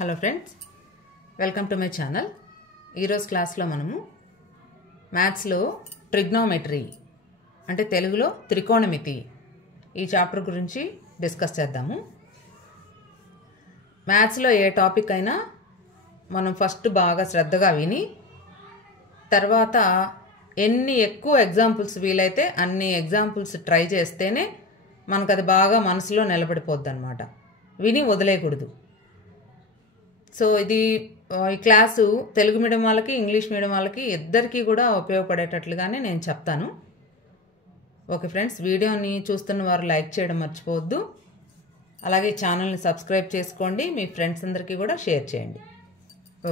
Hello friends, welcome to my channel. ఈరోజు క్లాస్లో మనము మ్యాథ్స్లో ట్రిగ్నోమెట్రీ అంటే తెలుగులో త్రికోణమితి ఈ చాప్టర్ గురించి డిస్కస్ చేద్దాము. మ్యాథ్స్లో ఏ టాపిక్ అయినా మనం ఫస్ట్ బాగా శ్రద్ధగా విని తర్వాత ఎన్ని ఎక్కువ ఎగ్జాంపుల్స్ వీలైతే అన్ని ఎగ్జాంపుల్స్ ట్రై చేస్తేనే మనకు అది బాగా మనసులో నిలబడిపోద్ది అన్నమాట. విని వదిలేయకూడదు. సో ఈ క్లాసు తెలుగు మీడియం వాళ్ళకి ఇంగ్లీష్ మీడియం వాళ్ళకి ఇద్దరికీ కూడా ఉపయోగపడేటట్లుగానే నేను చెప్తాను. ఓకే ఫ్రెండ్స్, వీడియోని చూస్తున్న వారు లైక్ చేయడం మర్చిపోవద్దు. అలాగే ఛానల్ని సబ్స్క్రైబ్ చేసుకోండి, మీ ఫ్రెండ్స్ అందరికీ కూడా షేర్ చేయండి.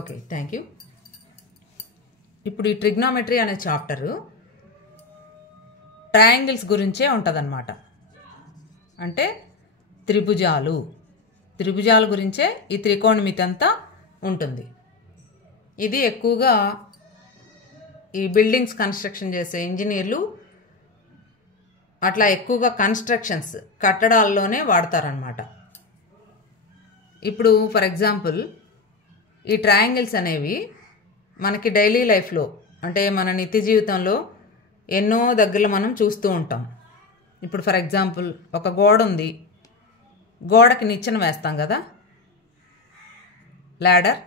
Okay, thank you. ఇప్పుడు ఈ ట్రిగ్నోమెట్రీ అనే చాప్టరు ట్రయాంగిల్స్ గురించే ఉంటుందన్నమాట. అంటే త్రిభుజాల గురించే ఈ త్రికోణమితి అంతా ఉంటుంది. ఇది ఎక్కువగా ఈ బిల్డింగ్స్ కన్స్ట్రక్షన్ చేసే ఇంజనీర్లు అట్లా ఎక్కువగా కన్స్ట్రక్షన్స్ కట్టడాల్లోనే వాడతారనమాట. ఇప్పుడు ఫర్ ఎగ్జాంపుల్ ఈ ట్రయాంగిల్స్ అనేవి మనకి డైలీ లైఫ్లో అంటే మన నిత్య జీవితంలో ఎన్నో దగ్గరలో మనం చూస్తూ ఉంటాం. ఇప్పుడు ఫర్ ఎగ్జాంపుల్ ఒక గోడ ఉంది, గోడకి నిచ్చెన వేస్తాం కదా, ల్యాడర్.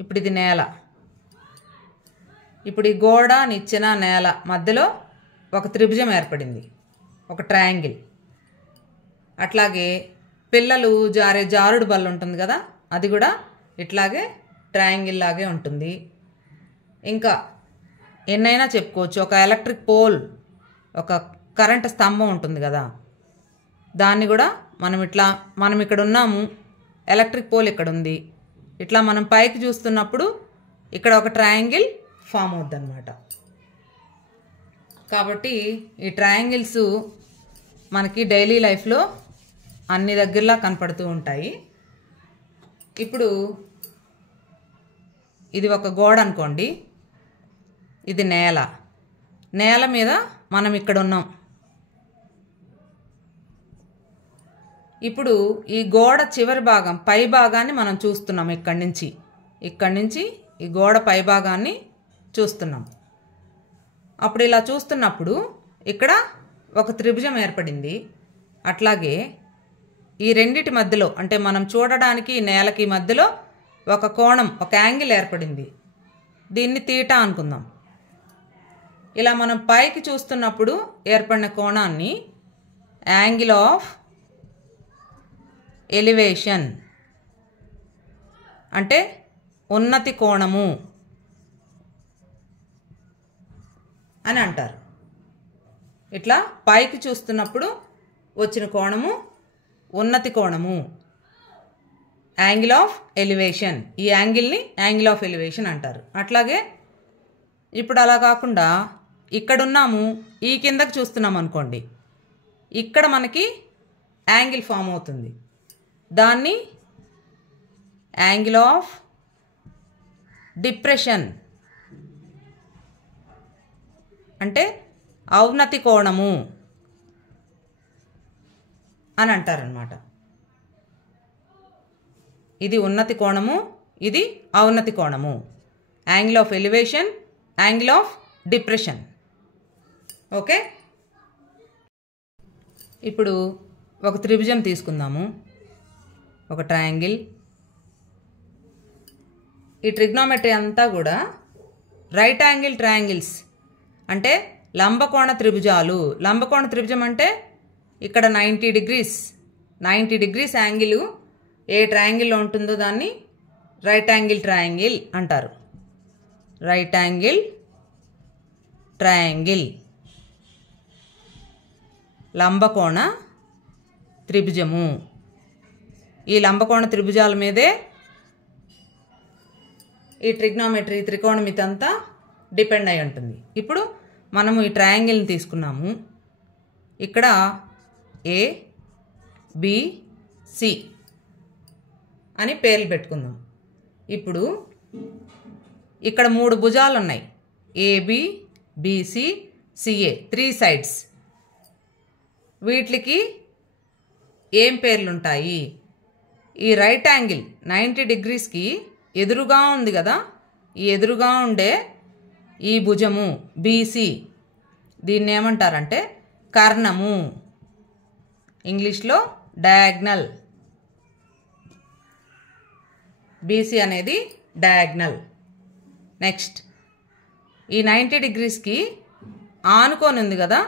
ఇప్పుడు ఇది నేల. ఇప్పుడు ఈ గోడ, నిచ్చెన, నేల మధ్యలో ఒక త్రిభుజం ఏర్పడింది, ఒక ట్రయాంగిల్. అట్లాగే పిల్లలు జారుడు బల్ల ఉంటుంది కదా, అది కూడా ఇట్లాగే ట్రయాంగిల్ లాగే ఉంటుంది. ఇంకా ఎన్నైనా చెప్పుకోవచ్చు. ఒక ఎలక్ట్రిక్ పోల్, ఒక కరెంటు స్తంభం ఉంటుంది కదా, దాన్ని కూడా మనం ఇక్కడ ఉన్నాము, ఎలక్ట్రిక్ పోల్ ఇక్కడ ఉంది, ఇట్లా మనం పైకి చూస్తున్నప్పుడు ఇక్కడ ఒక ట్రయాంగిల్ ఫామ్ అవుద్ది అనమాట. కాబట్టి ఈ ట్రయాంగిల్స్ మనకి డైలీ లైఫ్లో అన్ని దగ్గరలా కనపడుతూ ఉంటాయి. ఇప్పుడు ఇది ఒక గోడ అనుకోండి, ఇది నేల మీద మనం ఇక్కడ ఉన్నాం. ఇప్పుడు ఈ గోడ చివరి భాగం పై భాగాన్ని మనం చూస్తున్నాం. ఇక్కడి నుంచి ఈ గోడ పై భాగాన్ని చూస్తున్నాం. అప్పుడు ఇలా చూస్తున్నప్పుడు ఇక్కడ ఒక త్రిభుజం ఏర్పడింది. అట్లాగే ఈ రెండిటి మధ్యలో అంటే మనం చూడడానికి నేలకి మధ్యలో ఒక కోణం, ఒక యాంగిల్ ఏర్పడింది. దీన్ని తీటా అనుకుందాం. ఇలా మనం పైకి చూస్తున్నప్పుడు ఏర్పడిన కోణాన్ని యాంగిల్ ఆఫ్ ఎలివేషన్ అంటే ఉన్నతి కోణము అని అంటారు. ఇట్లా పైకి చూస్తున్నప్పుడు వచ్చిన కోణము ఉన్నతి కోణము, యాంగిల్ ఆఫ్ ఎలివేషన్. ఈ యాంగిల్ని యాంగిల్ ఆఫ్ ఎలివేషన్ అంటారు. అట్లాగే ఇప్పుడు అలా కాకుండా ఇక్కడున్నాము, ఈ కిందకు చూస్తున్నాం అనుకోండి, ఇక్కడ మనకి యాంగిల్ ఫామ్ అవుతుంది. దాన్ని యాంగిల్ ఆఫ్ డిప్రెషన్ అంటే ఔన్నతి కోణము అని అంటారనమాట. ఇది ఉన్నతి కోణము, ఇది ఔన్నతి కోణము. Angle of elevation, angle of depression. Okay, ఇప్పుడు ఒక త్రిభుజం తీసుకుందాము, ఒక ట్రయాంగిల్. ఈ ట్రిగ్నోమెట్రీ అంతా కూడా రైట్ యాంగిల్ ట్రయాంగిల్స్ అంటే లంబకోణ త్రిభుజాలు. లంబకోణ త్రిభుజం అంటే ఇక్కడ 90 డిగ్రీస్ యాంగిల్ ఏ ట్రయాంగిల్లో ఉంటుందో దాన్ని రైట్ యాంగిల్ ట్రయాంగిల్ అంటారు. రైట్ యాంగిల్ ట్రయాంగిల్ లంబకోణ త్రిభుజము. ఈ లంబకోణ త్రిభుజాల మీదే ఈ ట్రిగ్నోమెట్రీ త్రికోణమితి అంతా డిపెండ్ అయి ఉంటుంది. ఇప్పుడు మనము ఈ ట్రయాంగిల్ని తీసుకున్నాము. ఇక్కడ ఏ, బి, సి అని పేర్లు పెట్టుకుందాం. ఇప్పుడు ఇక్కడ 3 భుజాలు ఉన్నాయి, ఏబి, బిసి, సిఏ, 3 సైడ్స్. వీటికి ఏం పేర్లుంటాయి? ఈ రైట్ యాంగిల్ 90 డిగ్రీస్కి ఎదురుగా ఉంది కదా, ఈ ఎదురుగా ఉండే ఈ భుజము బీసీ, దీన్ని ఏమంటారంటే కర్ణము, ఇంగ్లీష్లో డయాగ్నల్. బీసీ అనేది డయాగ్నల్. నెక్స్ట్ ఈ 90 డిగ్రీస్కి ఆనుకొని ఉంది కదా,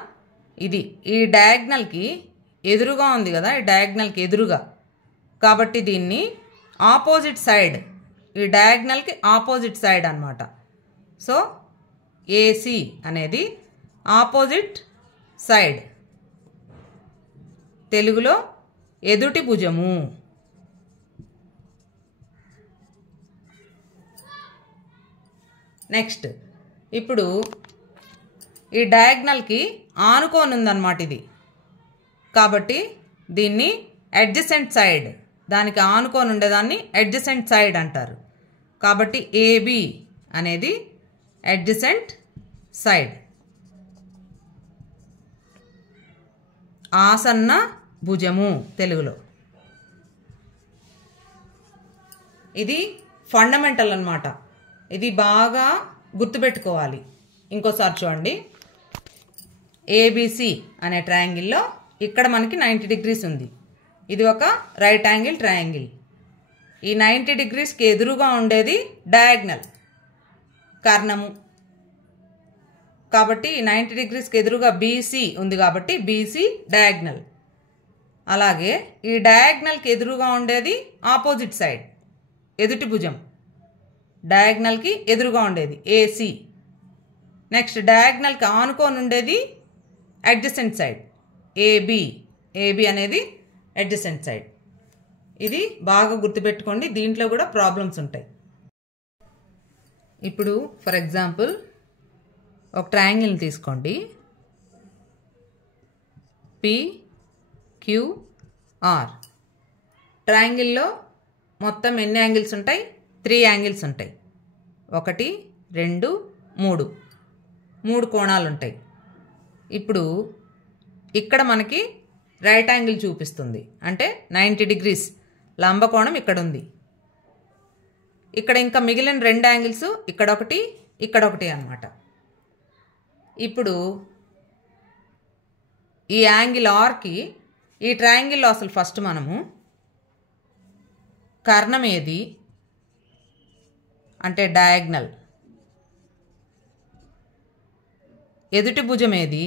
ఇది ఈ డయాగ్నల్కి ఎదురుగా ఉంది కదా, ఈ డయాగ్నల్కి ఎదురుగా, కాబట్టి దీన్ని ఆపోజిట్ సైడ్, ఈ డయాగ్నల్కి ఆపోజిట్ సైడ్ అన్నమాట. సో ఏసీ అనేది ఆపోజిట్ సైడ్, తెలుగులో ఎదుటి భుజము. నెక్స్ట్ ఇప్పుడు ఈ డయాగ్నల్కి ఆనుకొని ఉందన్నమాట ఇది, కాబట్టి దీన్ని అడ్జసెంట్ సైడ్, దానికి ఆనుకొని ఉండేదాన్ని అడ్జసెంట్ సైడ్ అంటారు. కాబట్టి ఏబి అనేది అడ్జసెంట్ సైడ్, ఆసన్న భుజము తెలుగులో. ఇది ఫండమెంటల్ అన్నమాట, ఇది బాగా గుర్తుపెట్టుకోవాలి. ఇంకోసారి చూడండి, ఏబిసి అనే ట్రయాంగిల్లో ఇక్కడ మనకి 90 డిగ్రీస్ ఉంది, ఇది ఒక రైట్ యాంగిల్ ట్రయాంగిల్. ఈ 90 డిగ్రీస్కి ఎదురుగా ఉండేది డయాగ్నల్, కర్ణము. కాబట్టి ఈ 90 డిగ్రీస్కి ఎదురుగా బీసీ ఉంది కాబట్టి బీసీ డయాగ్నల్. అలాగే ఈ డయాగ్నల్కి ఎదురుగా ఉండేది ఆపోజిట్ సైడ్, ఎదుటి భుజం, డయాగ్నల్కి ఎదురుగా ఉండేది ఏసీ. నెక్స్ట్ డయాగ్నల్కి ఆనుకొని ఉండేది అడ్జసెంట్ సైడ్ ఏబి, ఏబి అనేది అడ్జసెంట్ సైడ్. ఇది బాగా గుర్తుపెట్టుకోండి, దీంట్లో కూడా ప్రాబ్లమ్స్ ఉంటాయి. ఇప్పుడు ఫర్ ఎగ్జాంపుల్ ఒక ట్రయాంగిల్ని తీసుకోండి, పిక్యూఆర్. ట్రయాంగిల్లో మొత్తం ఎన్ని యాంగిల్స్ ఉంటాయి? 3 యాంగిల్స్ ఉంటాయి. 1 2 3 కోణాలు ఉంటాయి. ఇప్పుడు ఇక్కడ మనకి రైట్ యాంగిల్ చూపిస్తుంది, అంటే 90 డిగ్రీస్ లంబకోణం ఇక్కడ ఉంది. ఇక్కడ ఇంకా మిగిలిన 2 యాంగిల్స్ ఇక్కడ ఒకటి, ఇక్కడ ఒకటి అన్నమాట. ఇప్పుడు ఈ యాంగిల్ ఆర్కి ఈ ట్రయాంగిల్లో అసలు ఫస్ట్ మనము కర్ణం ఏది అంటే డయాగ్నల్, ఎదుటి భుజం ఏది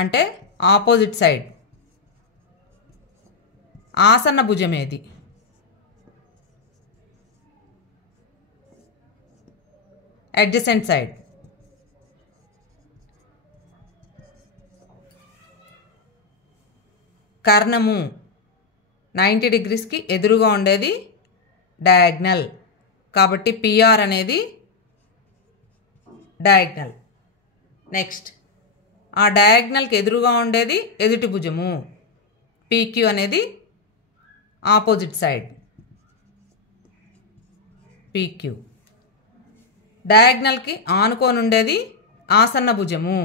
అంటే ఆపోజిట్ సైడ్, ఆసన్న భుజం ఏది అడ్జసెంట్ సైడ్. కర్ణము 90 డిగ్రీస్కి ఎదురుగా ఉండేది డయాగ్నల్, కాబట్టి పిఆర్ అనేది డయాగ్నల్. నెక్స్ట్ ఆ డయాగ్నల్కి ఎదురుగా ఉండేది ఎదుటి భుజము, పీక్యూ అనేది ఆపోజిట్ సైడ్ పీక్యూ. డయాగ్నల్కి ఆనుకొని ఉండేది ఆసన్న భుజము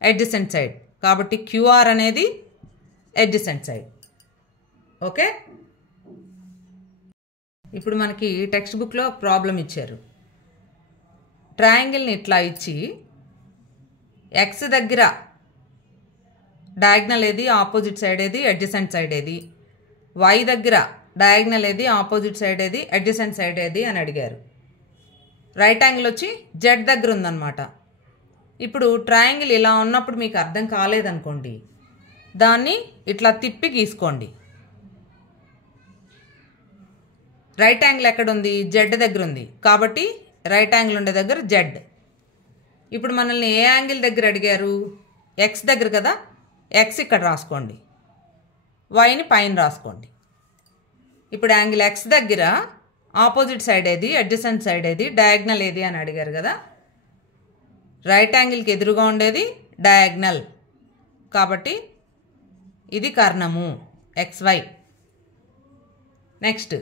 అడ్జసెంట్ సైడ్, కాబట్టి క్యూఆర్ అనేది అడ్జసెంట్ సైడ్. ఓకే, ఇప్పుడు మనకి టెక్స్ట్ బుక్లో ప్రాబ్లం ఇచ్చారు. ట్రయాంగిల్ని ఇట్లా ఇచ్చి ఎక్స్ దగ్గర డయాగ్నల్ ఏది, ఆపోజిట్ సైడ్ ఏది, అడ్జసెంట్ సైడ్ ఏది, వై దగ్గర డయాగ్నల్ ఏది, ఆపోజిట్ సైడ్ ఏది, అడ్జసెంట్ సైడ్ ఏది అని అడిగారు. రైట్ యాంగిల్ వచ్చి జెడ్ దగ్గర ఉందన్నమాట. ఇప్పుడు ట్రయాంగిల్ ఇలా ఉన్నప్పుడు మీకు అర్థం కాలేదనుకోండి, దాన్ని ఇట్లా తిప్పి గీసుకోండి. రైట్ యాంగిల్ ఎక్కడ ఉంది? జెడ్ దగ్గర ఉంది, కాబట్టి రైట్ యాంగిల్ ఉండే దగ్గర జెడ్. ఇప్పుడు మనల్ని ఏ యాంగిల్ దగ్గర అడిగారు? ఎక్స్ దగ్గర కదా, ఎక్స్ ఇక్కడ రాసుకోండి, వైని పైన రాసుకోండి. ఇప్పుడు యాంగిల్ ఎక్స్ దగ్గర ఆపోజిట్ సైడ్ ఏది, అడ్జసెంట్ సైడ్ ఏది, డయాగ్నల్ ఏది అని అడిగారు కదా. రైట్ యాంగిల్కి ఎదురుగా ఉండేది డయాగ్నల్, కాబట్టి ఇది కర్ణము XY. నెక్స్ట్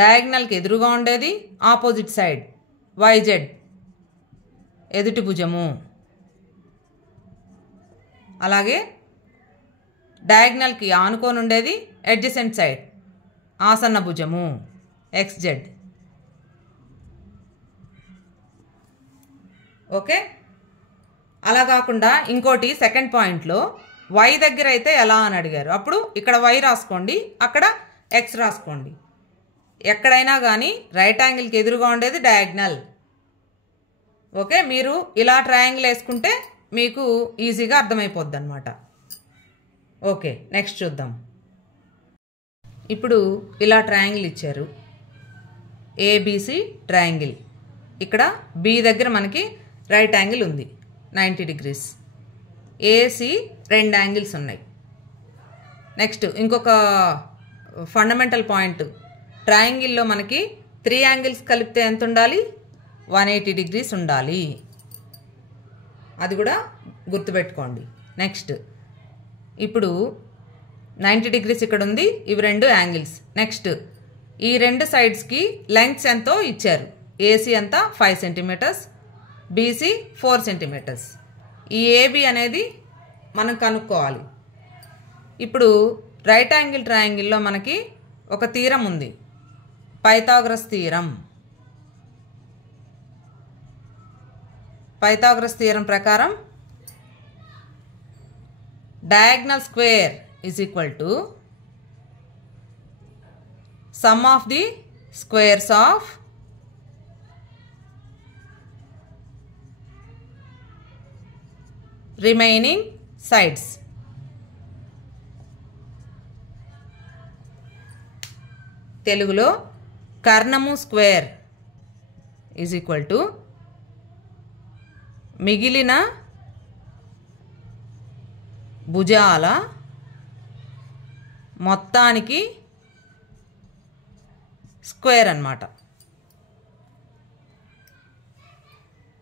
డయాగ్నల్కి ఎదురుగా ఉండేది ఆపోజిట్ సైడ్ YZ, ఎదుటి భుజము. అలాగే డయాగ్నల్కి ఆనుకొని ఉండేది అడ్జసెంట్ సైడ్, ఆసన్న భుజము XZ. ఓకే, అలా కాకుండా ఇంకోటి సెకండ్ పాయింట్లో Y దగ్గర అయితే ఎలా అని అడిగారు. అప్పుడు ఇక్కడ Y రాసుకోండి, అక్కడ X రాసుకోండి. ఎక్కడైనా కానీ రైట్ యాంగిల్కి ఎదురుగా ఉండేది డయాగ్నల్. ఓకే, మీరు ఇలా ట్రయాంగిల్ వేసుకుంటే మీకు ఈజీగా అర్థమైపోద్ది అనమాట. ఓకే, నెక్స్ట్ చూద్దాం. ఇప్పుడు ఇలా ట్రయాంగిల్ ఇచ్చారు, ABC ట్రయాంగిల్. ఇక్కడ B దగ్గర మనకి రైట్ యాంగిల్ ఉంది 90 degrees. AC 2 యాంగిల్స్ ఉన్నాయి. నెక్స్ట్ ఇంకొక ఫండమెంటల్ పాయింట్, ట్రయాంగిల్లో మనకి 3 యాంగిల్స్ కలిపితే ఎంత ఉండాలి? 180 degrees ఉండాలి. అది కూడా గుర్తుపెట్టుకోండి. నెక్స్ట్ ఇప్పుడు 90 degrees ఇక్కడ ఉంది, ఇవి 2 యాంగిల్స్. నెక్స్ట్ ఈ 2 సైడ్స్కి లెంగ్త్స్ ఎంతో ఇచ్చారు. AC అంతా 5 centimeters, BC 4 centimeters. ఈ AB అనేది మనం కనుక్కోవాలి. ఇప్పుడు రైట్ యాంగిల్ ట్రయాంగిల్లో మనకి ఒక థీరం ఉంది, పైథాగరస్ థీరం. పైథాగరస్ థీరం ప్రకారం diagonal square is equal to some of the squares of remaining sides. తెలుగులో కర్ణము స్క్వేర్ ఈజ్ ఈక్వల్ టు మిగిలిన భుజాల మొత్తానికి స్క్వేర్ అన్నమాట.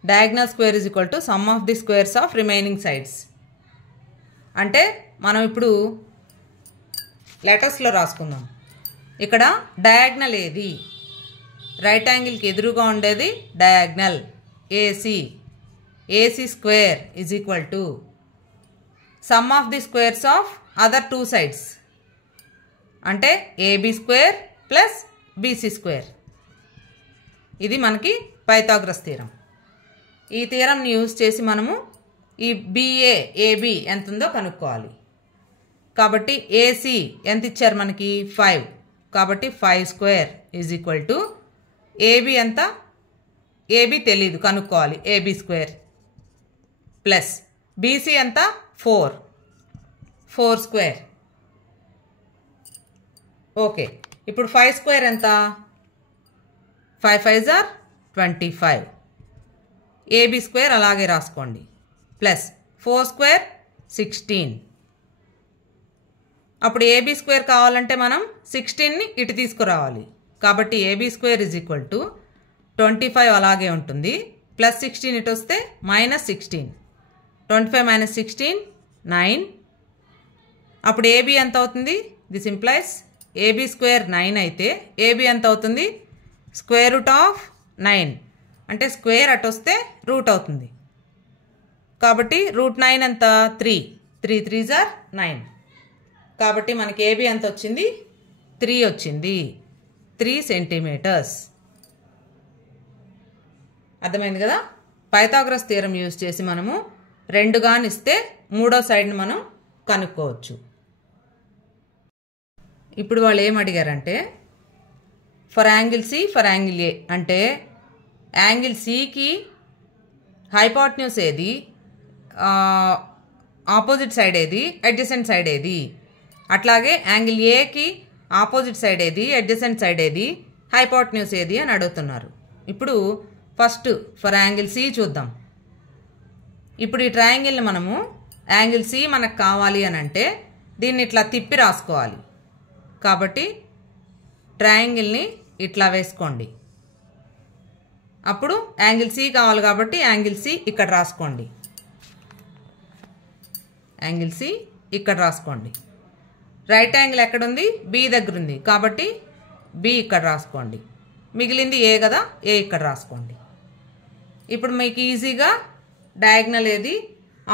Diagonal square is equal to some of the squares of remaining sides. అంటే మనం ఇప్పుడు లెటర్స్లో రాసుకుందాం. ఇక్కడ డయాగ్నల్ ఏది? రైట్ యాంగిల్కి ఎదురుగా ఉండేది diagonal AC. AC square is equal to some of the squares of other 2 sides. అంటే AB square plus BC square. ఇది మనకి పైథాగరస్ థీరం. ఈ థీరంని యూజ్ చేసి మనము ఈ BA AB ఎంత ఉందో కనుక్కోవాలి. కాబట్టి AC ఎంత ఇచ్చారు మనకి? 5. కాబట్టి 5 square is equal to AB ఎంత? AB తెలీదు, కనుక్కోవాలి. AB స్క్వేర్ ప్లస్ BC ఎంత? 4 స్క్వేర్. ఓకే, ఇప్పుడు 5 స్క్వేర్ ఎంత? 5 5s are 25. AB స్క్వేర్ అలాగే రాసుకోండి, ప్లస్ 4 స్క్వేర్ 16. అప్పుడు AB స్క్వేర్ కావాలంటే మనం 16ని ఇటు తీసుకురావాలి. కాబట్టి AB square is equal to 25 అలాగే ఉంటుంది, ప్లస్ 16 ఇటు వస్తే -16. 25 - 16 9. అప్పుడు AB ఎంత అవుతుంది? దిస్ ఇంప్లైస్ AB స్క్వేర్ 9 అయితే AB ఎంత అవుతుంది? Square root of 9. అంటే స్క్వేర్ అటు వస్తే రూట్ అవుతుంది. కాబట్టి √9 ఎంత? 3. 3 3s are 9. కాబట్టి మనకి AB ఎంత వచ్చింది? 3 వచ్చింది. 3 centimeters. అర్థమైంది కదా? పైథాగరస్ థియరం యూజ్ చేసి మనము 2 గానిస్తే 3వ సైడ్ని మనం కనుక్కోవచ్చు. ఇప్పుడు వాళ్ళు ఏం అడిగారంటే for angle C for angle A. అంటే యాంగిల్ Cకి హైపోటెన్యూస్ ఏది, ఆపోజిట్ సైడ్ ఏది, అడ్జసెంట్ సైడ్ ఏది, అట్లాగే యాంగిల్ Aకి ఆపోజిట్ సైడ్ ఏది, అడ్జసెంట్ సైడ్ ఏది, హైపోటెన్యూస్ ఏది అని అడుగుతున్నారు. ఇప్పుడు ఫస్ట్ ఫర్ యాంగిల్ C చూద్దాం. ఇప్పుడు ఈ ట్రయాంగిల్ని మనము యాంగిల్ C మనకు కావాలి అని అంటే దీన్ని ఇట్లా తిప్పి రాసుకోవాలి. కాబట్టి ట్రయాంగిల్ని ఇట్లా వేసుకోండి. అప్పుడు యాంగిల్ C కావాలి కాబట్టి యాంగిల్ C ఇక్కడ రాసుకోండి. యాంగిల్ C ఇక్కడ రాసుకోండి. రైట్ యాంగిల్ ఎక్కడుంది? B దగ్గర ఉంది కాబట్టి B ఇక్కడ రాసుకోండి. మిగిలింది A కదా, A ఇక్కడ రాసుకోండి. ఇప్పుడు మీకు ఈజీగా డయాగ్నల్ ఏది,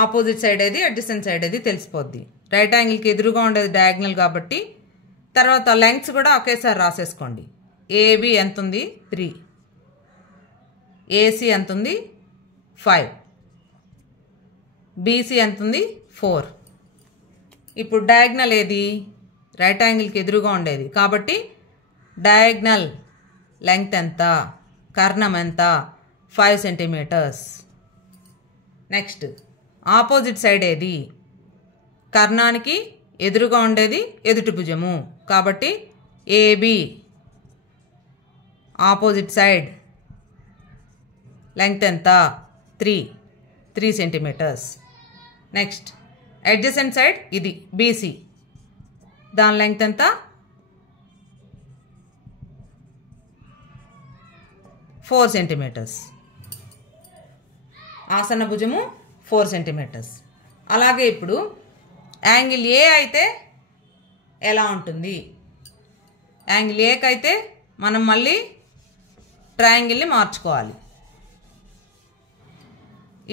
ఆపోజిట్ సైడ్ ఏది, అడ్జసెంట్ సైడ్ ఏది తెలిసిపోద్ది. రైట్ యాంగిల్కి ఎదురుగా ఉండేది డయాగ్నల్ కాబట్టి. తర్వాత లెంగ్త్స్ కూడా ఒకేసారి రాసేసుకోండి. ఏబి ఎంత ఉంది 3, ఏసీ ఎంత ఉంది 5, బీసీ ఎంత ఉంది 4. ఇప్పుడు డయాగ్నల్ ఏది? రైట్ యాంగిల్కి ఎదురుగా ఉండేది కాబట్టి డయాగ్నల్ లెంగ్త్ ఎంత, కర్ణం ఎంత 5 సెంటీమీటర్స్. నెక్స్ట్ ఆపోజిట్ సైడ్ ఏది? కర్ణానికి ఎదురుగా ఉండేది ఎదుటి భుజము కాబట్టి ఏబి ఆపోజిట్ సైడ్ లెంగ్త్ ఎంత 3 సెంటీమీటర్స్. నెక్స్ట్ అడ్జసెంట్ సైడ్ ఇది బీసీ, దాని లెంగ్త్ ఎంత 4 సెంటీమీటర్స్. ఆసన్న భుజము 4 సెంటీమీటర్స్. అలాగే ఇప్పుడు యాంగిల్ ఏ అయితే ఎలా ఉంటుంది? యాంగిల్ ఏకి అయితే మనం మళ్ళీ ట్రయాంగిల్ని మార్చుకోవాలి.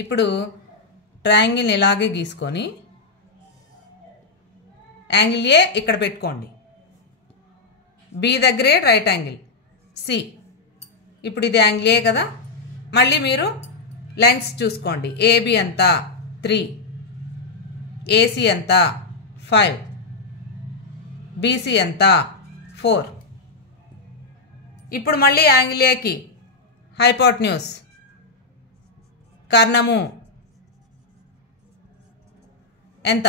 ఇప్పుడు ట్రయాంగిల్ని ఇలాగే గీసుకొని యాంగిల్ ఏ ఇక్కడ పెట్టుకోండి. బి దగ్గరే రైట్ యాంగిల్ సి. ఇప్పుడు ఇది యాంగిల్ ఏ కదా, మళ్ళీ మీరు లెంగ్త్స్ చూసుకోండి. ఏబి ఎంత 3, ఏసీ ఎంత 5, బీసీ ఎంత 4. ఇప్పుడు మళ్ళీ యాంగిల్ ఏకి హైపోటెన్యూస్ కర్ణము ఎంత?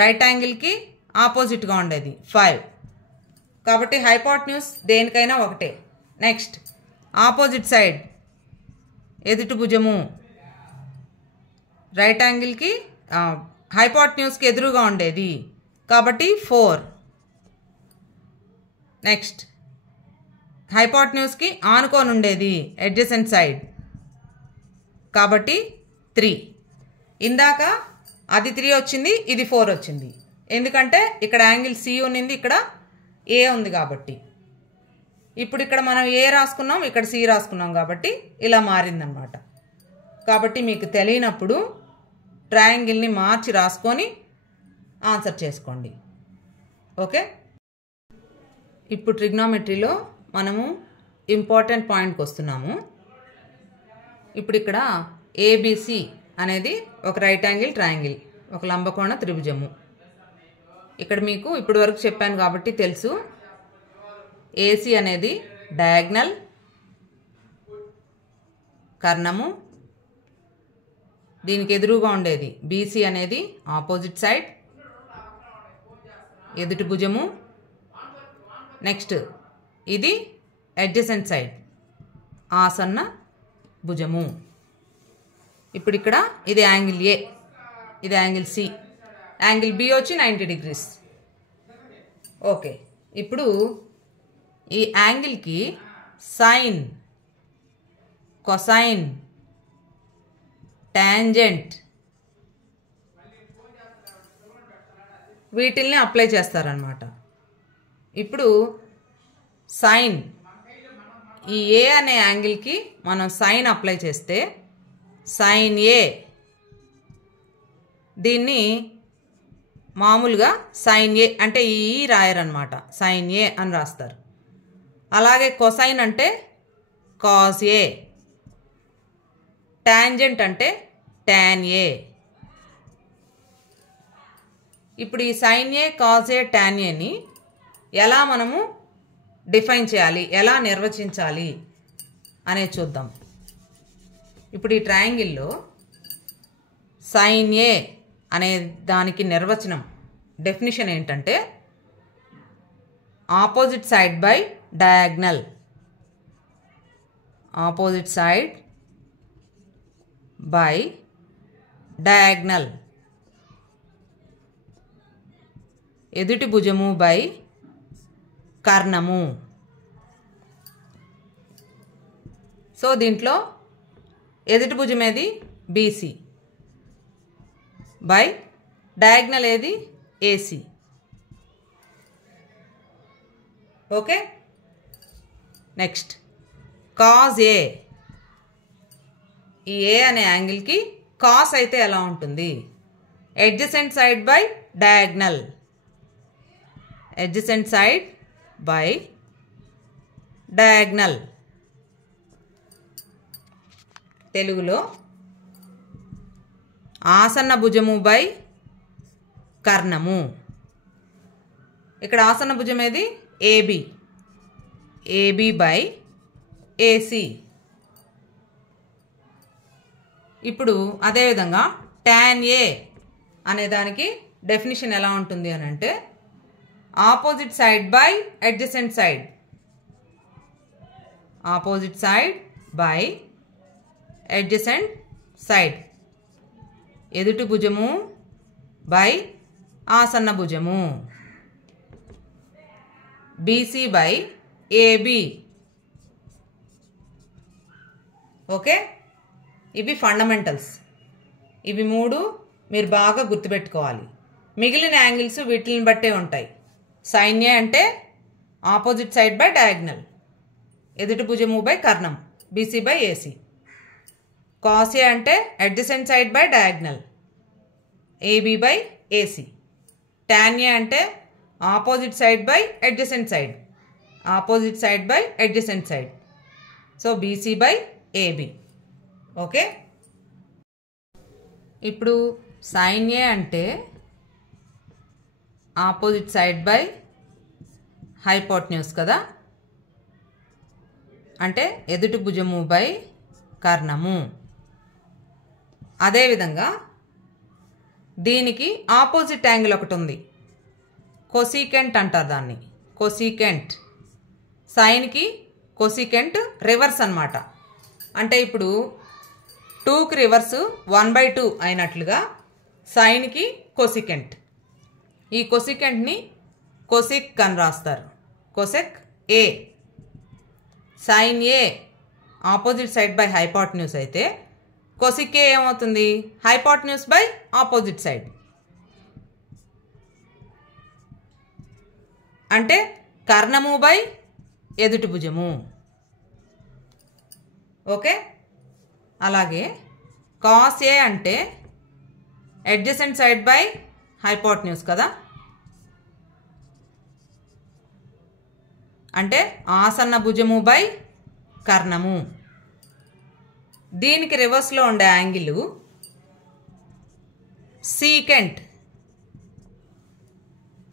రైట్ యాంగిల్కి ఆపోజిట్గా ఉండేది 5 కాబట్టి హైపోటెన్యూస్ దేనికైనా ఒకటే. నెక్స్ట్ ఆపోజిట్ సైడ్ ఎదుటి భుజము రైట్ యాంగిల్కి హైపోటెన్యూస్కి ఎదురుగా ఉండేది కాబట్టి 4. నెక్స్ట్ హైపోటెన్యూస్కి ఆనుకొని ఉండేది అడ్జసెంట్ సైడ్ కాబట్టి 3. ఇందాక అది 3 వచ్చింది, ఇది 4 వచ్చింది. ఎందుకంటే ఇక్కడ యాంగిల్ సి ఉన్నింది, ఇక్కడ ఏ ఉంది కాబట్టి. ఇప్పుడు ఇక్కడ మనం ఏ రాసుకున్నాం, ఇక్కడ సి రాసుకున్నాం కాబట్టి ఇలా మారిందన్నమాట. కాబట్టి మీకు తెలియనప్పుడు ట్రయాంగిల్ని మార్చి రాసుకొని ఆన్సర్ చేసుకోండి. ఓకే. ఇప్పుడు ట్రిగ్నోమెట్రీలో మనము ఇంపార్టెంట్ పాయింట్కి వస్తున్నాము. ఇప్పుడు ఇక్కడ ఏబిసి అనేది ఒక రైట్ యాంగిల్ ట్రయాంగిల్, ఒక లంబకోణ త్రిభుజము. ఇక్కడ మీకు ఇప్పటి వరకు చెప్పాను కాబట్టి తెలుసు. ఏసీ అనేది డయాగ్నల్ కర్ణము, దీనికి ఎదురుగా ఉండేది బీసీ అనేది ఆపోజిట్ సైడ్ ఎదుటి భుజము. నెక్స్ట్ ఇది అడ్జసెంట్ సైడ్ ఆసన్న భుజము. ఇప్పుడు ఇక్కడ ఇది యాంగిల్ ఏ, ఇది యాంగిల్ సి, యాంగిల్ బి వచ్చి 90 degrees. ఓకే. ఇప్పుడు ఈ యాంగిల్కి సైన్, కొసైన్, టాంజెంట్ వీటిల్ని అప్లై చేస్తారనమాట. ఇప్పుడు సైన్, ఈ ఏ అనే యాంగిల్కి మనం సైన్ అప్లై చేస్తే సైన్ ఏ, దీన్ని మామూలుగా సైన్ ఏ అంటే ఈ రాయరనమాట, సైన్ ఏ అని రాస్తారు. అలాగే కొసైన్ అంటే కాస్ ఏ, టాంజెంట్ అంటే టాన్ ఏ. ఇప్పుడు ఈ sine A, cos A, tan ఏని ఎలా మనము డిఫైన్ చేయాలి, ఎలా నిర్వచించాలి అనేది చూద్దాం. ఇప్పుడు ఈ ట్రయాంగిల్లో సైన్ ఏ అనే దానికి నిర్వచనం, డెఫినిషన్ ఏంటంటే opposite side by diagonal, opposite side by diagonal, ఎదుటి భుజము బై కర్ణము. సో దీంట్లో ఎదుటి భుజం ఏది బీసీ బై డయాగ్నల్ ఏది AC. Okay. Next cos A, ఈ ఏ అనే యాంగిల్కి కాస్ అయితే ఎలా ఉంటుంది? Adjacent side by diagonal. Adjacent side by diagonal. తెలుగులో ఆసన్న భుజము బై కర్ణము. ఇక్కడ ఆసన్న భుజం ఏది? ఏబి. ఏబి బై ఏసి. ఇప్పుడు అదేవిధంగా tan A అనే దానికి డెఫినిషన్ ఎలా ఉంటుంది అని అంటే opposite side by adjacent side. Opposite side by adjacent side. ఎదుటి భుజము బై ఆసన్న భుజము. BC by AB. ఓకే, ఇవి ఫండమెంటల్స్. ఇవి మూడు మీరు బాగా గుర్తుపెట్టుకోవాలి. మిగిలిన యాంగిల్స్ వీటిని బట్టే ఉంటాయి. sin A అంటే ఆపోజిట్ సైడ్ బై డయాగ్నల్, ఎదుటి భుజము బై కర్ణం, BC by AC. cos A అంటే adjacent side by diagonal, AB by AC. tan A అంటే opposite side by adjacent side, opposite side by adjacent side. So BC by AB. Okay, ఇప్పుడు sin A అంటే opposite side by hypotenuse కదా, అంటే ఎదుటి భుజము by కర్ణము. అదేవిధంగా దీనికి opposite angle ఒకటి ఉంది, కొసీకెంట్ అంటారు దాన్ని. కొసీకెంట్. సైన్కి కొసీకెంట్ రివర్స్ అన్నమాట. అంటే ఇప్పుడు 2కి రివర్స్ 1/2 అయినట్లుగా సైన్కి కొసీకెంట్. ఈ కొసీకెంట్ని కొసిక్ అని రాస్తారు. Cosec A. Sine A opposite side by hypotenuse అయితే కొసిక్ ఏ ఏమవుతుంది? Hypotenuse by opposite side. అంటే కర్ణము బై ఎదుటి భుజము. ఓకే, అలాగే కాస్ ఏ అంటే అడ్జసెంట్ సైడ్ బై హైపోటెన్యూస్ కదా, అంటే ఆసన్న భుజము బై కర్ణము. దీనికి రివర్స్లో ఉండే యాంగిల్ సీకెంట్.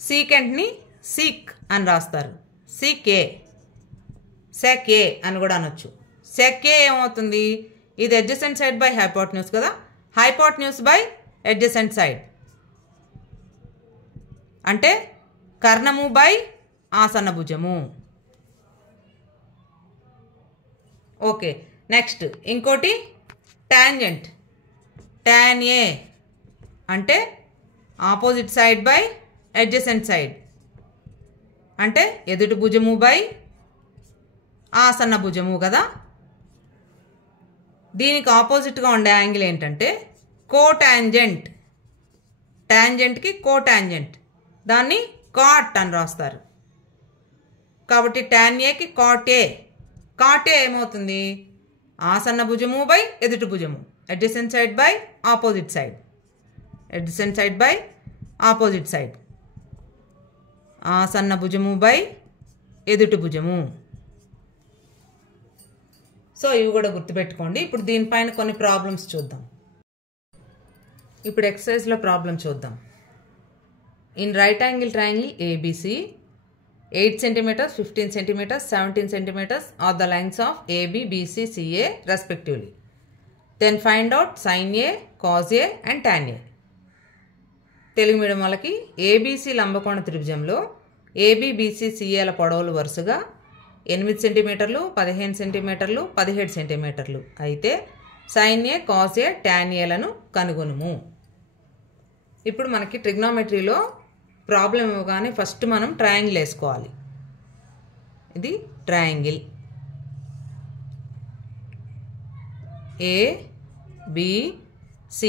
సీకెంట్ని సీక్ అని రాస్తారు. సీక్ ఏ, సెక్ ఏ అని కూడా అనొచ్చు. సెక్ ఏ ఏమవుతుంది? ఇది అడ్జసెంట్ సైడ్ బై హైపోటెన్యూస్ కదా, హైపోటెన్యూస్ బై అడ్జసెంట్ సైడ్, అంటే కర్ణము బై ఆసన్న భుజము. ఓకే, నెక్స్ట్ ఇంకోటి టాంజెంట్. tan A అంటే opposite side by adjacent side, అంటే ఎదుటి భుజము బై ఆసన్న భుజము కదా. దీనికి ఆపోజిట్గా ఉండే యాంగిల్ ఏంటంటే కోటాంజెంట్. టాంజెంట్కి కోటాంజెంట్, దాన్ని కాట్ అని రాస్తారు. కాబట్టి tan Aకి కాట్ ఏ. కాట్ ఏ ఏమవుతుంది? ఆసన్న భుజము బై ఎదుటి భుజము, adjacent side by opposite side, adjacent side by opposite side, ఆసన్న భుజము బై ఎదుటి భుజము. సో ఇవి కూడా గుర్తుపెట్టుకోండి. ఇప్పుడు దీనిపైన కొన్ని ప్రాబ్లమ్స్ చూద్దాం. ఇప్పుడు ఎక్సర్సైజ్లో ప్రాబ్లం చూద్దాం. In right angle triangle ABC 8 cm, 15 cm, 17 cm are the lengths of AB, BC, CA respectively. Then find out sin A, cos A and tan A. Telugu medium వాళ్ళకి ABC లంబకోణ త్రిభుజంలో AB, BC, CAల పొడవులు వరుసగా 8 సెంటీమీటర్లు, 15 సెంటీమీటర్లు, 17 సెంటీమీటర్లు అయితే sin A, cos A, tan Aలను కనుగొనుము. ఇప్పుడు మనకి ట్రిగ్నోమెట్రీలో problem ఇవ్వగానే first మనం ట్రయాంగిల్ వేసుకోవాలి. ఇది ట్రయాంగిల్ ABC.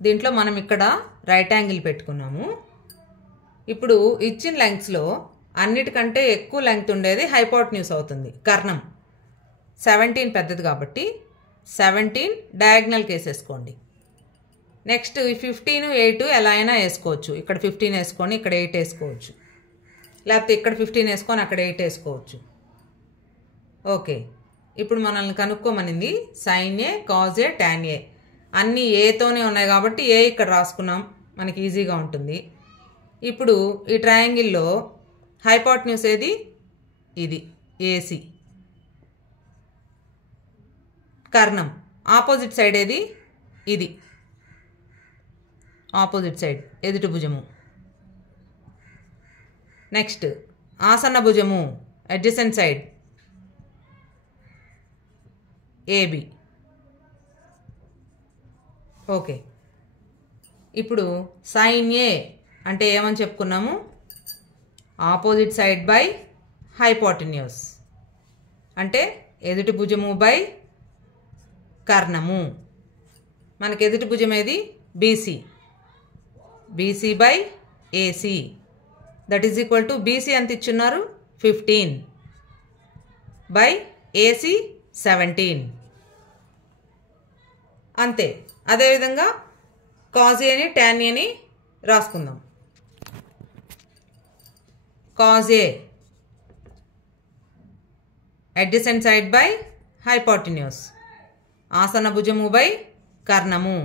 దీంట్లో మనం ఇక్కడ రైట్ యాంగిల్ పెట్టుకున్నాము. ఇప్పుడు ఇచ్చిన లెంగ్త్స్లో అన్నిటికంటే ఎక్కువ లెంగ్త్ ఉండేది హైపోటెన్యూస్ అవుతుంది, కర్ణం. 17 పెద్దది కాబట్టి 17 డయాగ్నల్కి వేసేసుకోండి. నెక్స్ట్ ఈ 15, 8 ఎలా అయినా వేసుకోవచ్చు. ఇక్కడ 15 వేసుకొని ఇక్కడ 8 వేసుకోవచ్చు, లేకపోతే ఇక్కడ 15 వేసుకొని అక్కడ 8 వేసుకోవచ్చు. ఓకే, ఇప్పుడు మనల్ని కనుక్కోమనింది సైన్ ఏ, కాజ్ ఏ, టాన్ ఏ. అన్నీ ఏతోనే ఉన్నాయి కాబట్టి ఏ ఇక్కడ రాసుకున్నాం, మనకి ఈజీగా ఉంటుంది. ఇప్పుడు ఈ ట్రయాంగిల్లో హైపోటెన్యూస్ ఏది? ఇది ఏసీ. కర్ణం ఆపోజిట్ సైడ్ ఏది? ఇది ఆపోజిట్ సైడ్, ఎదుటి భుజము. నెక్స్ట్ ఆసన్న భుజము, అడ్జసెంట్ సైడ్ ఏబి. ఓకే, ఇప్పుడు సైన్ ఏ అంటే ఏమని చెప్పుకున్నాము? ఆపోజిట్ సైడ్ బై హైపోటెన్యూస్, అంటే ఎదుటి భుజము బై కర్ణము. మనకి ఎదుటి భుజం ఏది? BC. BC by AC, that is equal to BC ఎంత ఇచ్చున్నారు? 15 బై ఏసీ 17. అంతే. అదేవిధంగా కాజ్ ఏని, టాన్ ఏని రాసుకుందాం. Cos A adjacent side by hypotenuse, ఆసన భుజము బై కర్ణము.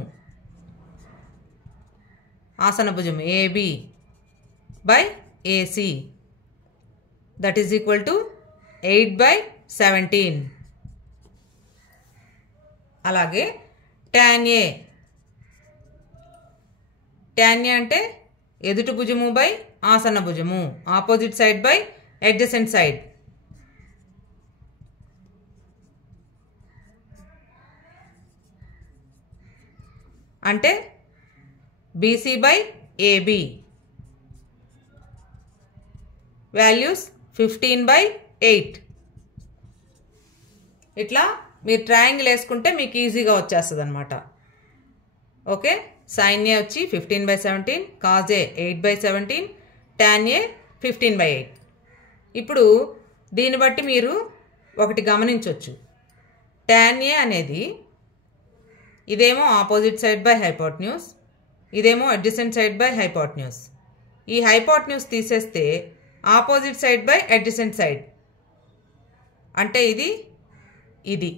ఆసన భుజము AB by AC, that is equal to 8 by 17. అలాగే టాన్ ఏ. టాన్ ఏ అంటే ఎదుటి భుజము బై ఆసన భుజము, opposite side by adjacent side. అంటే BC by AB. Values 15 by 8. ఇట్లా మీరు ట్రయాంగిల్ వేసుకుంటే మీకు ఈజీగా వచ్చేస్తుంది అనమాట. ఓకే, సైన్ ఏ వచ్చి 15 by 17, cause A 8 by 17, tan A 15 by 8. ఇప్పుడు దీన్ని బట్టి మీరు ఒకటి గమనించవచ్చు. టాన్ ఏ అనేది ఇదేమో ఆపోజిట్ సైడ్ బై హైపోటెన్యూస్, ఇదేమో అడ్జసెంట్ సైడ్ బై హైపోటెన్యూస్. ఈ హైపోటెన్యూస్ తీసేస్తే opposite side by adjacent side, అంటే ఇది ఇది.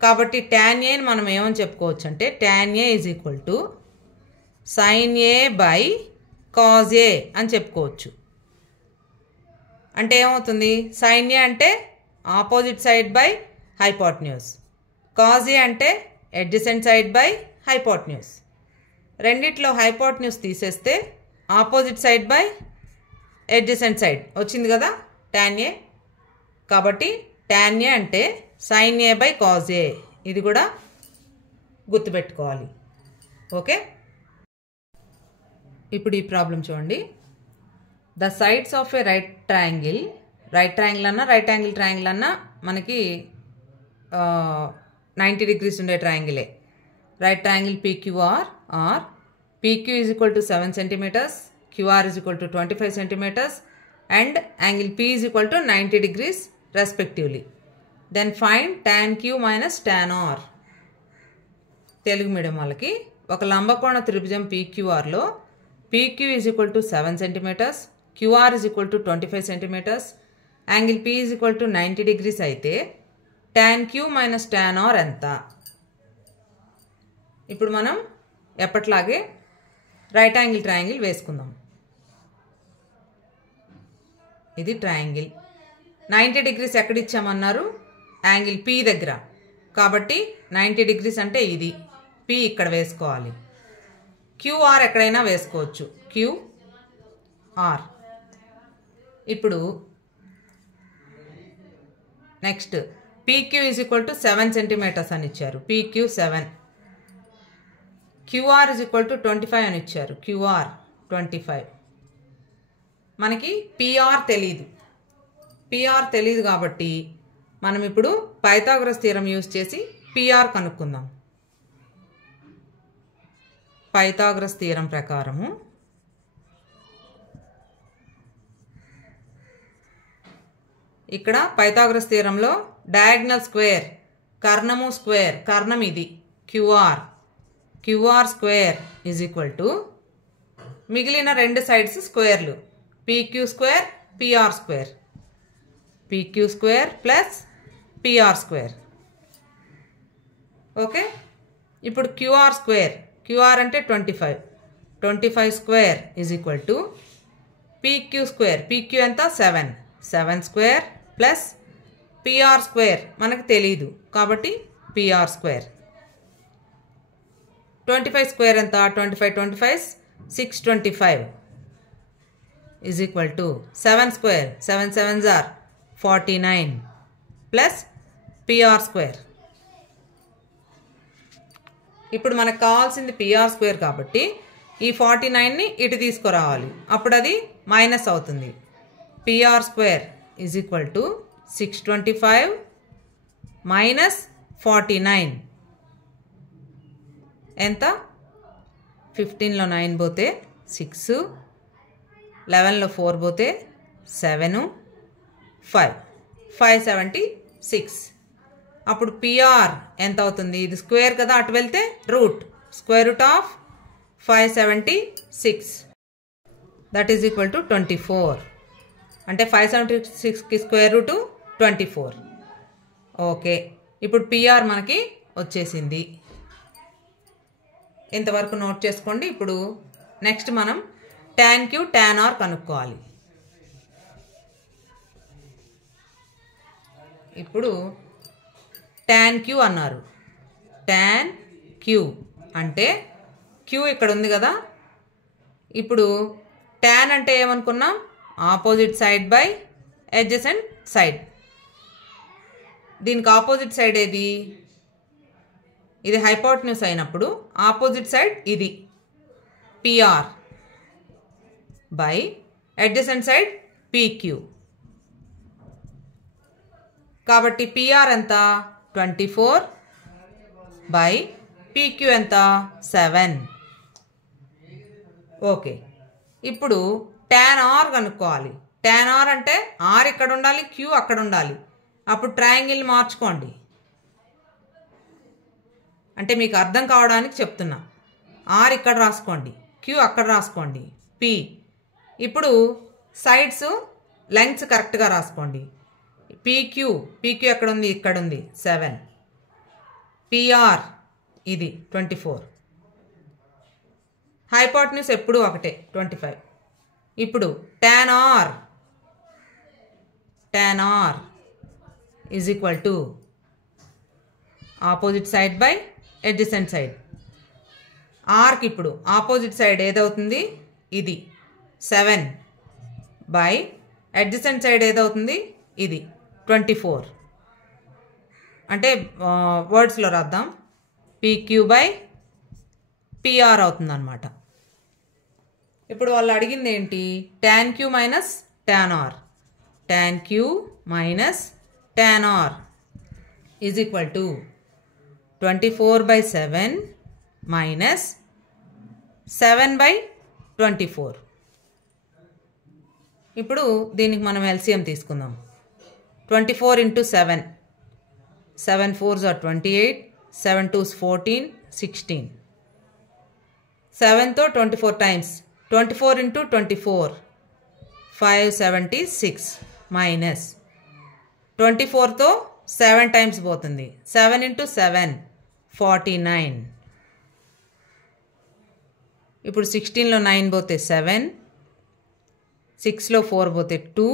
కాబట్టి టాన్ ఏని మనం ఏమని చెప్పుకోవచ్చు అంటే tan A is equal to sine A by cos A అని చెప్పుకోవచ్చు. అంటే ఏమవుతుంది? సైన్ ఏ అంటే opposite side by hypotenuse, cos A అంటే అడ్జసెంట్ సైడ్ బై హైపోటెన్యూస్. రెండిట్లో హైపోటెన్యూస్ తీసేస్తే opposite side by adjacent side వచ్చింది కదా టాన్ ఏ. కాబట్టి టాన్ ఏ అంటే sine A by cos A. ఇది కూడా గుర్తుపెట్టుకోవాలి. ఓకే, ఇప్పుడు ఈ ప్రాబ్లం చూడండి. The sides of a right triangle అన్నా రైట్ యాంగిల్ ట్రయాంగిల్ అన్నా మనకి 90 degrees ఉండే ట్రయాంగిలే. Right triangle PQR R PQ is equal to 7 centimeters, QR is equal to 25 centimeters and angle P is equal to 90 degrees respectively. Then find tan Q minus tan R. Telugu medium వాళ్ళకి ఒక లంబకోణ త్రిభుజం పీక్యూఆర్లో PQ is equal to 7 centimeters, QR is equal to 25 centimeters, angle P is equal to 90 degrees అయితే tan Q minus tan are ఎంత? ఇప్పుడు మనం ఎప్పట్లాగే రైట్ యాంగిల్ ట్రయాంగిల్ వేసుకుందాం. ఇది ట్రయాంగిల్. 90 degrees ఎక్కడ ఇచ్చామన్నారు? యాంగిల్ పీ దగ్గర. కాబట్టి 90 degrees అంటే ఇది పీ ఇక్కడ వేసుకోవాలి. క్యూఆర్ ఎక్కడైనా వేసుకోవచ్చు, క్యూఆర్. ఇప్పుడు next PQ is equal to 7 centimeters అని ఇచ్చారు, PQ 7. QR is equal to 25 అని ఇచ్చారు, క్యూఆర్ 25. మనకి పిఆర్ తెలీదు కాబట్టి మనం ఇప్పుడు పైథాగరస్ థీరం యూజ్ చేసి పిఆర్ కనుక్కుందాం. పైథాగరస్ థీరం ప్రకారము ఇక్కడ పైథాగరస్ థీరంలో డయాగ్నల్ స్క్వేర్, కర్ణము స్క్వేర్, కర్ణం ఇది QR, QR square is equal to మిగిలిన రెండు సైడ్స్ స్క్వేర్లు PQ square PR square, PQ square plus PR square. Okay, ఇప్పుడు క్యూఆర్ స్క్వేర్, క్యూఆర్ అంటే 25, 25 square is equal to PQ square, PQ ఎంత 7, 7 స్క్వేర్ ప్లస్ పిఆర్ స్క్వేర్ మనకు తెలీదు కాబట్టి PR square. 25 square ఎంత 25, 25 625 is equal to 7 square, 7 7s are 49 plus PR square. ఇప్పుడు మనకు కావాల్సింది పిఆర్ స్క్వేర్ కాబట్టి ఈ 49ని ఇటు తీసుకురావాలి, అప్పుడు అది మైనస్ అవుతుంది. PR square is equal to 625 minus 49 ఎంత 15లో 9 పోతే 6, 11లో 4 పోతే 7, 5, 576. అప్పుడు పిఆర్ ఎంత అవుతుంది, ఇది స్క్వేర్ కదా అటు వెళ్తే root, square root of 576 that is equal to 24. అంటే 576కి స్క్వేర్ రూట్ 24. ఓకే, ఇప్పుడు పిఆర్ మనకి వచ్చేసింది. ఇంతవరకు నోట్ చేసుకోండి. ఇప్పుడు నెక్స్ట్ మనం tan Q tan R కనుక్కోవాలి. ఇప్పుడు tan Q అన్నారు, tan Q అంటే Q ఇక్కడ ఉంది కదా. ఇప్పుడు tan అంటే ఏమనుకున్నాం, opposite side by adjacent side. దీనికి ఆపోజిట్ సైడ్ ఏది, ఇది హైపోటెన్యూస్ అయినప్పుడు ఆపోజిట్ సైడ్ ఇది PR by adjacent side PQ. కాబట్టి పిఆర్ ఎంత 24 బై పీక్యూ ఎంత 7. ఓకే, ఇప్పుడు tan R కనుక్కోవాలి. tan R అంటే R ఇక్కడ ఉండాలి, Q అక్కడ ఉండాలి. అప్పుడు ట్రయాంగిల్ మార్చుకోండి, అంటే మీకు అర్థం కావడానికి చెప్తున్నా. R ఇక్కడ రాసుకోండి, Q అక్కడ రాసుకోండి, P. ఇప్పుడు సైడ్స్ లెంగ్త్స్ కరెక్ట్గా రాసుకోండి. పీక్యూ ఎక్కడ ఉంది, ఇక్కడ ఉంది 7. పిఆర్ ఇది 24. హైపోటెన్యూస్ ఎప్పుడు ఒకటే 25. ఇప్పుడు tan R is equal to opposite side by adjacent side. ఆర్కి ఇప్పుడు ఆపోజిట్ సైడ్ ఏదవుతుంది, ఇది 7 బై అడ్జసెంట్ సైడ్ ఏదవుతుంది, ఇది 24. అంటే వర్డ్స్లో రాద్దాం, పీక్యూ బై పిఆర్ అవుతుంది అన్నమాట. ఇప్పుడు వాళ్ళు అడిగింది ఏంటి, tan Q minus tan R. tan Q minus tan R is equal to 24/7 minus 7/24. ఇప్పుడు దీనికి మనం ఎల్సిఎం తీసుకుందాం. 24 into 7, 7 4s are 28, 7 2s 14, 16. 7తో 24 times, 24 into 24, 576 మైనస్ 24తో 7 times పోతుంది, 7 into 7, 49. ఇప్పుడు 16లో 9 పోతే 7, 6లో 4 పోతే 2,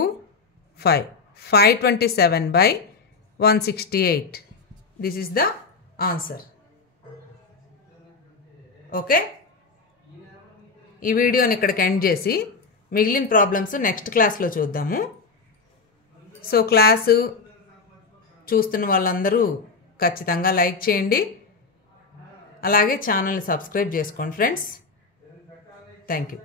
5, 527/168. This is the answer. Okay, ఈ వీడియోని ఇక్కడికి ఎండ్ చేసి మిగిలిన ప్రాబ్లమ్స్ నెక్స్ట్ క్లాస్లో చూద్దాము. సో క్లాసు చూస్తున్న వాళ్ళందరూ ఖచ్చితంగా లైక్ చేయండి, అలాగే ఛానల్ని సబ్స్క్రైబ్ చేసుకోండి ఫ్రెండ్స్. Thank you.